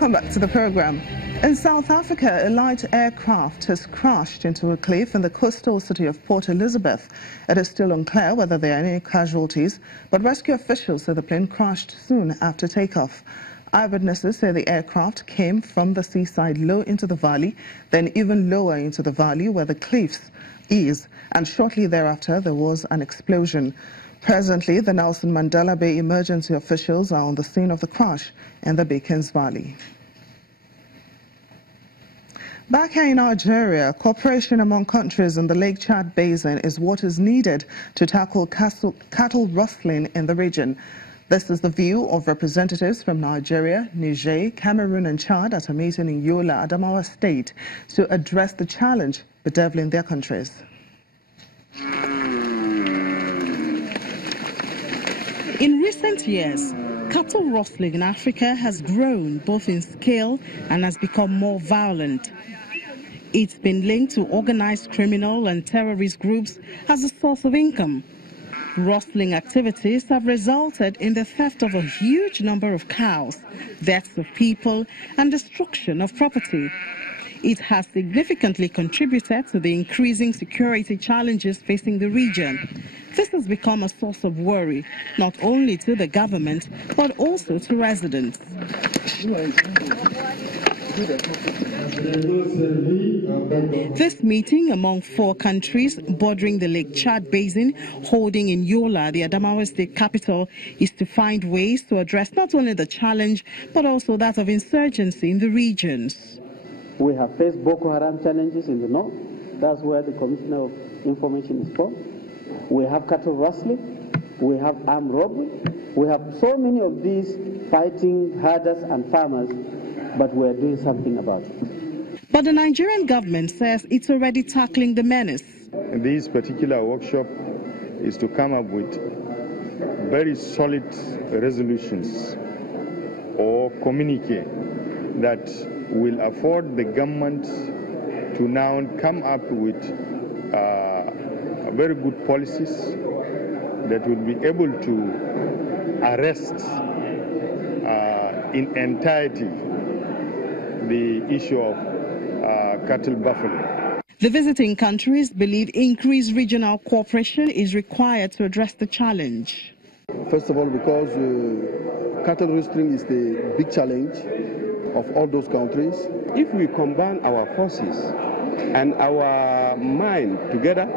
Welcome back to the program. In South Africa, a light aircraft has crashed into a cliff in the coastal city of Port Elizabeth. It is still unclear whether there are any casualties, but rescue officials say the plane crashed soon after takeoff. Eyewitnesses say the aircraft came from the seaside low into the valley, then even lower into the valley where the cliffs is, and shortly thereafter there was an explosion. Presently, the Nelson Mandela Bay emergency officials are on the scene of the crash in the Beacons Valley. Back here in Nigeria, cooperation among countries in the Lake Chad Basin is what is needed to tackle cattle rustling in the region. This is the view of representatives from Nigeria, Niger, Cameroon and Chad at a meeting in Yola, Adamawa State to address the challenge bedeviling their countries. In recent years, cattle rustling in Africa has grown both in scale and has become more violent. It's been linked to organized criminal and terrorist groups as a source of income. Rustling activities have resulted in the theft of a huge number of cows, deaths of people, and destruction of property. It has significantly contributed to the increasing security challenges facing the region. This has become a source of worry, not only to the government, but also to residents. This meeting among 4 countries bordering the Lake Chad Basin, holding in Yola, the Adamawa State capital, is to find ways to address not only the challenge, but also that of insurgency in the regions. We have faced Boko Haram challenges in the north. That's where the Commissioner of Information is from. We have cattle rustling. We have armed robbery. We have so many of these fighting herders and farmers, but we're doing something about it. But the Nigerian government says it's already tackling the menace. This particular workshop is to come up with very solid resolutions or communique that will afford the government to now come up with very good policies that will be able to arrest in entirety the issue of cattle buffalo. The visiting countries believe increased regional cooperation is required to address the challenge. First of all, because cattle rustling is the big challenge of all those countries. If we combine our forces and our mind together,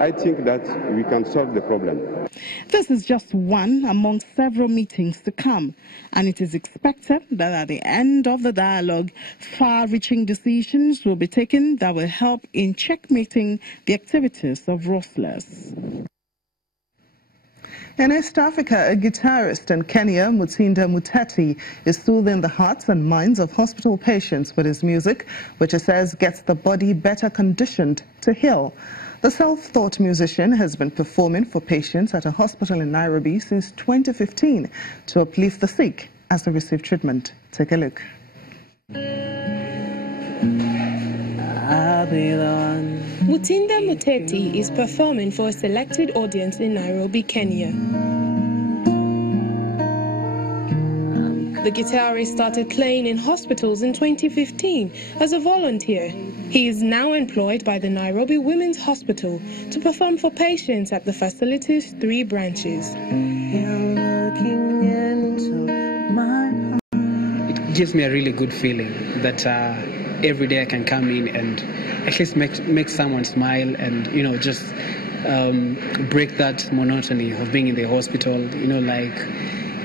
I think that we can solve the problem. This is just one among several meetings to come, and it is expected that at the end of the dialogue, far-reaching decisions will be taken that will help in checkmating the activities of rustlers. In East Africa, a guitarist in Kenya, Mutinda Muteti, is soothing the hearts and minds of hospital patients with his music, which he says gets the body better conditioned to heal. The self-taught musician has been performing for patients at a hospital in Nairobi since 2015 to uplift the sick as they receive treatment. Take a look. Mutinda Muteti is performing for a selected audience in Nairobi, Kenya. The guitarist started playing in hospitals in 2015 as a volunteer. He is now employed by the Nairobi Women's Hospital to perform for patients at the facility's 3 branches. It gives me a really good feeling that every day I can come in and at least make someone smile and, you know, just break that monotony of being in the hospital, you know, like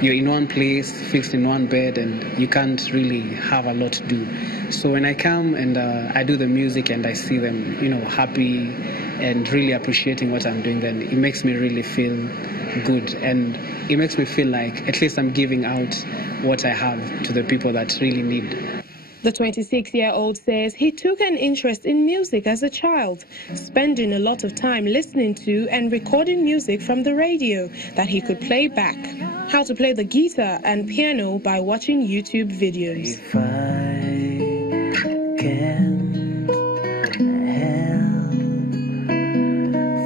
you're in one place, fixed in one bed, and you can't really have a lot to do. So when I come and I do the music and I see them, you know, happy and really appreciating what I'm doing, then it makes me really feel good. And it makes me feel like at least I'm giving out what I have to the people that really need. The 26-year-old says he took an interest in music as a child, spending a lot of time listening to and recording music from the radio that he could play back. How to play the guitar and piano by watching YouTube videos. If I can't help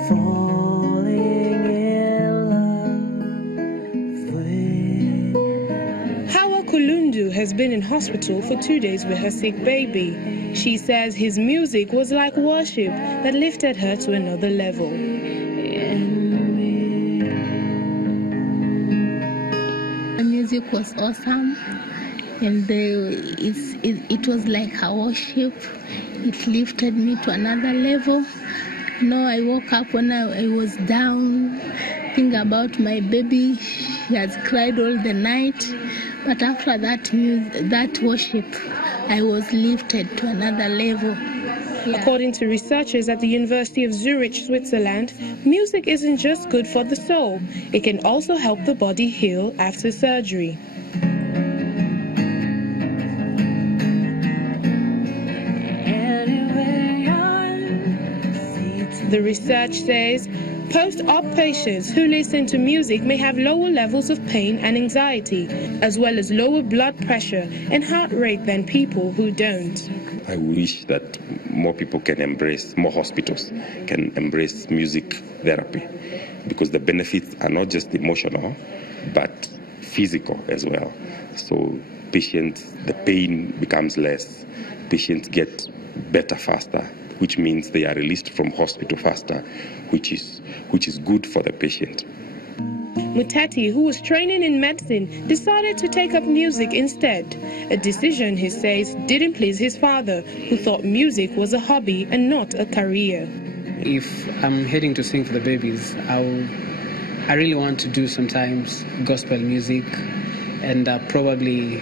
falling in love with... Kulundu has been in in hospital for 2 days with her sick baby. She says his music was like worship that lifted her to another level. The music was awesome, and it was like a worship. It lifted me to another level. I woke up when I was down, thinking about my baby. She has cried all the night, but after that worship, I was lifted to another level. Yeah. According to researchers at the University of Zurich, Switzerland, music isn't just good for the soul, it can also help the body heal after surgery. The research says post-op patients who listen to music may have lower levels of pain and anxiety, as well as lower blood pressure and heart rate than people who don't. I wish that more people can embrace, more hospitals can embrace music therapy, because the benefits are not just emotional, but physical as well. So patients, the pain becomes less, patients get better faster, which means they are released from hospital faster, which is good for the patient. Mutati, who was training in medicine, decided to take up music instead, a decision he says didn't please his father, who thought music was a hobby and not a career. If I'm heading to sing for the babies, I really want to do sometimes gospel music, and probably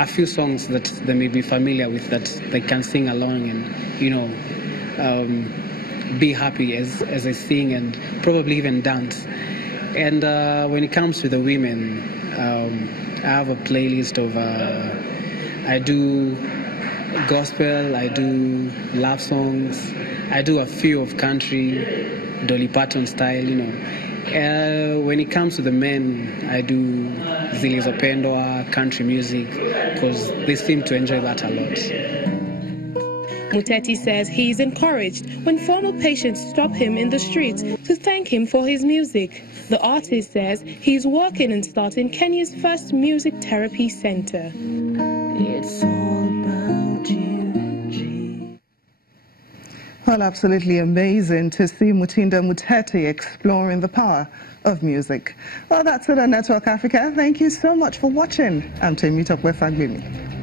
a few songs that they may be familiar with, that they can sing along and, be happy as I sing, and probably even dance. And when it comes to the women, I have a playlist of, I do gospel, I do love songs, I do a few of country, Dolly Parton style, When it comes to the men, I do Zilizopendwa, country music, because they seem to enjoy that a lot. Muteti says he is encouraged when former patients stop him in the streets to thank him for his music. The artist says he is working on starting Kenya's first music therapy center. It's all about you. Well, absolutely amazing to see Mutinda Muteti exploring the power of music. Well, that's it on Network Africa. Thank you so much for watching. I'm Temita Wefagbimi.